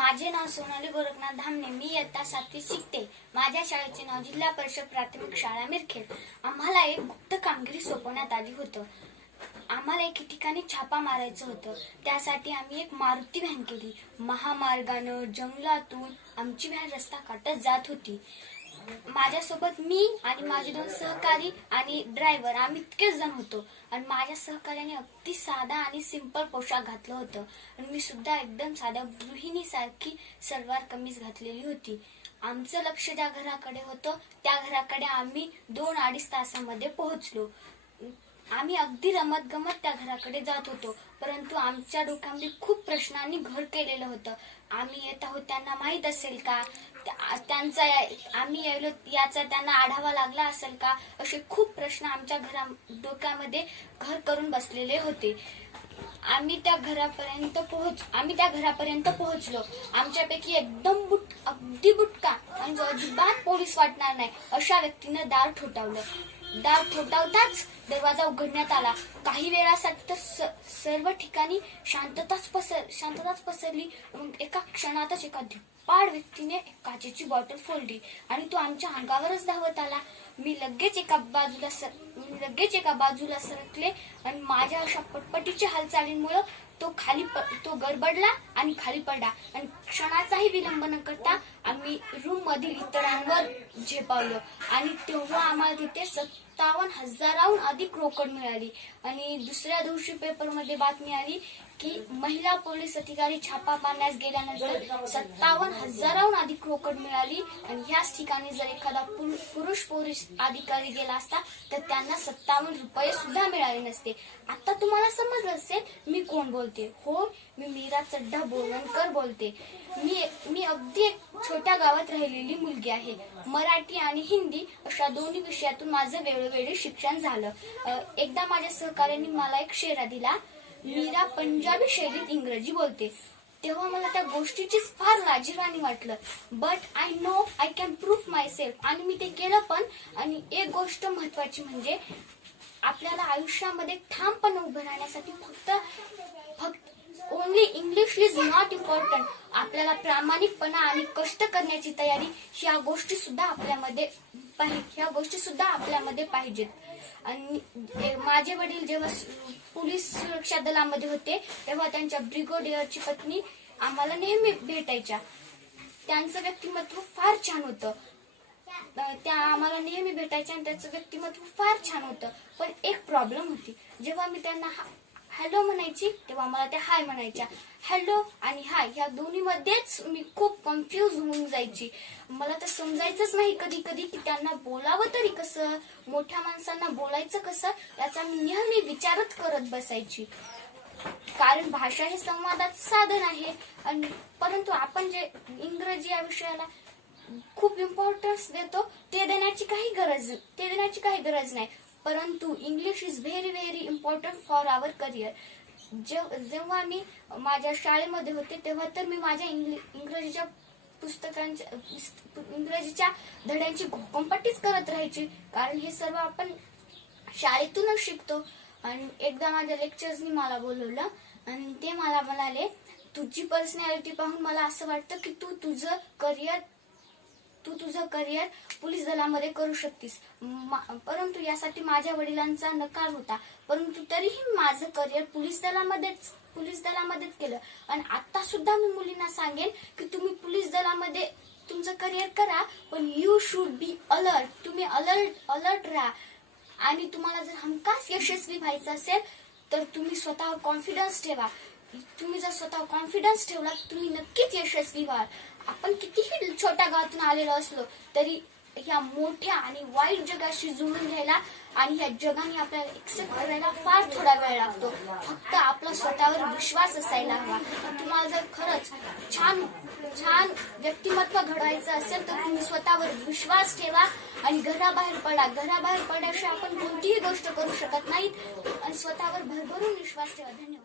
माझे नाव सोनाली गोरखनाथ धामणे. मी इयत्ता सातवी शिकते. माझ्या शाळेचे नाव जिल्हा परिषद प्राथमिक शाळा मिरखेड. आम्हाला एक गुप्त कामगिरी सोपवण्यात आली होतं. आम्हाला एके ठिकाणी छापा मारायचं होतं. त्यासाठी आम्ही एक मारुती व्हॅन केली. महामार्गानं जंगलातून आमची व्हॅन रस्ता काटत जात होती. माझ्यासोबत मी आणि माझे दोन सहकारी आणि ड्रायव्हर आम्ही इतकेच जण होतो. आणि माझ्या सहकार्याने अगदी साधा आणि सिंपल पोशाख घातलं होतं. आणि मी सुद्धा एकदम साध्या गृहिणीसारखी सलवार कमीज घातलेली होती. आमचं लक्ष ज्या घराकडे होतं त्या घराकडे आम्ही दोन अडीच तासामध्ये पोहोचलो. आम्ही अगदी रमत गमत त्या घराकडे जात होतो परंतु आमच्या डोक्यामध्ये खूप प्रश्नांनी घर केलेलं होतं. आम्ही येत आहोत त्यांना माहीत असेल का? त्यांचा या- आम्ही यायलो याचा त्यांना आढावा लागला असेल का? असे खूप प्रश्न आमच्या घरा डोक्यामध्ये घर करून बसलेले होते. आम्ही त्या घरापर्यंत पोहोच आम्ही त्या घरापर्यंत पोहोचलो. आमच्यापैकी एकदम बुट अगदी बुटका आणि जो अजिबात पोलीस वाटणार नाही अशा व्यक्तीनं दार ठोठावलं. दार ठोठावताच दरवाजा उघडण्यात आला. काही वेळासाठी तर स- सर्व ठिकाणी शांतताच पसर शांतताच पसरली. मग एका क्षणातच एका धिप्पाड व्यक्तीने काचेची बॉटल फोडली आणि तो आमच्या अंगावरच धावत आला. मी लगेच एका बाजूला सर मी लगेच एका बाजूला सरकले आणि माझ्या अशा पटपटीच्या हालचालींमुळे तो खाली प- तो गडबडला आणि खाली पडला. आणि क्षणाचाही विलंब न करता आम्ही रूम मधील इतरांवर झेपावलो. आणि तेव्हा आम्हाला तिथे सत्तावन्न हजाराहून अधिक रोकड मिळाली. आणि दुसऱ्या दिवशी पेपरमध्ये बातमी आली की महिला पोलीस अधिकारी छापा मारण्यास गेल्यानंतर सत्तावन्न हजाराहून अधिक रोकड मिळाली आणि ह्याच ठिकाणी जर एखादा पुरुष पोलीस अधिकारी गेला असता तर त्यांना सत्तावन्न रुपये सुद्धा मिळाले नसते. आता तुम्हाला समजलं असेल मी कोण बोलते? हो मी मीरा चड्ढा बोलणकर बोलते. मी मी अगदी एक छोट्या गावात राहिलेली मुलगी आहे. मराठी आणि हिंदी अशा दोन्ही विषयातून माझं वेळोवेळी शिक्षण झालं. एकदा माझ्या सहकार्याने मला एक शेरा दिला. मीरा पंजाबी शैलीत इंग्रजी बोलते. तेव्हा मला त्या गोष्टीचीच फार लाजीराणी वाटलं. But I know I can prove myself आणि मी ते केलं पण. आणि एक गोष्ट महत्वाची म्हणजे आपल्याला आयुष्यामध्ये ठामपणे उभं राहण्यासाठी फक्त फक्त only English is not important आपल्याला प्रामाणिकपणा आणि कष्ट करण्याची तयारी ह्या गोष्टी सुद्धा आपल्यामध्ये ह्या गोष्टी सुद्धा आपल्यामध्ये पाहिजेत. आणि माझे वडील जेव्हा पोलीस सुरक्षा दलामध्ये होते तेव्हा त्यांच्या ब्रिगोडियरची पत्नी आम्हाला नेहमी भेटायच्या. त्यांचं व्यक्तिमत्व फार छान होतं. त्या आम्हाला नेहमी भेटायच्या आणि त्याचं व्यक्तिमत्व फार छान होतं. पण एक प्रॉब्लेम होती. जेव्हा मी त्यांना हॅलो म्हणायची तेव्हा मला त्या हाय म्हणायच्या. हॅलो आणि हाय ह्या दोन्ही मध्येच मी खूप कन्फ्युज होऊन जायची. मला तर समजायचंच नाही कधी कधी की त्यांना बोलावं तरी कसं मोठ्या माणसांना बोलायचं कसं याचा मी नेहमी विचारच करत बसायची. कारण भाषा हे संवादाचं साधन आहे. आणि परंतु आपण जे इंग्रजी या विषयाला खूप इम्पॉर्टन्स देतो ते देण्याची काही गरज ते देण्याची काही गरज नाही. परंतु English is very very important for our career जेव्हा मी माझ्या शाळेमध्ये होते तेव्हा तर मी माझ्या इंग्लि- इंग्रजीच्या पुस्तकांच्या इंग्रजीच्या धड्यांची घोकंपट्टीच करत राहायची. कारण हे सर्व आपण शाळेतूनच शिकतो. आणि एकदा माझ्या लेक्चर्सनी मला बोलवलं आणि ते मला म्हणाले तुझी पर्सनॅलिटी पाहून मला असं वाटतं की तू तुझं करिअर तू तुझं करिअर पोलीस दलामध्ये करू शकतीस. मा- परंतु यासाठी माझ्या वडिलांचा नकार होता. परंतु तरीही माझं करिअर पोलीस दलामध्येच पोलीस दलामध्येच केलं. आणि आता सुद्धा मी मुलींना सांगेन की तुम्ही पोलीस दलामध्ये तुमचं करिअर करा पण यू शुड बी अलर्ट तुम्ही अलर्ट अलर्ट राहा. आणि तुम्हाला जर हमखास यशस्वी व्हायचं असेल तर तुम्ही स्वतःवर कॉन्फिडन्स ठेवा. तुम्ही जर स्वतः कॉन्फिडन्स ठेवला तुम्ही नक्कीच यशस्वी व्हाल. आपण कितीही छोट्या गावातून आलेलो असलो तरी ह्या मोठ्या आणि वाईट जगाशी जुळून घ्यायला आणि ह्या जगाने आपल्याला एक्सेप्ट करायला फार थोडा वेळ लागतो. फक्त आपला स्वतःवर विश्वास असायला हवा. तुम्हाला जर खरंच छान छान व्यक्तिमत्व घडवायचं असेल तर तुम्ही स्वतःवर विश्वास ठेवा आणि घराबाहेर पडा. घराबाहेर पडल्याशिवाय आपण कोणतीही गोष्ट करू शकत नाहीत. आणि स्वतःवर भरभरून विश्वास ठेवा. धन्यवाद.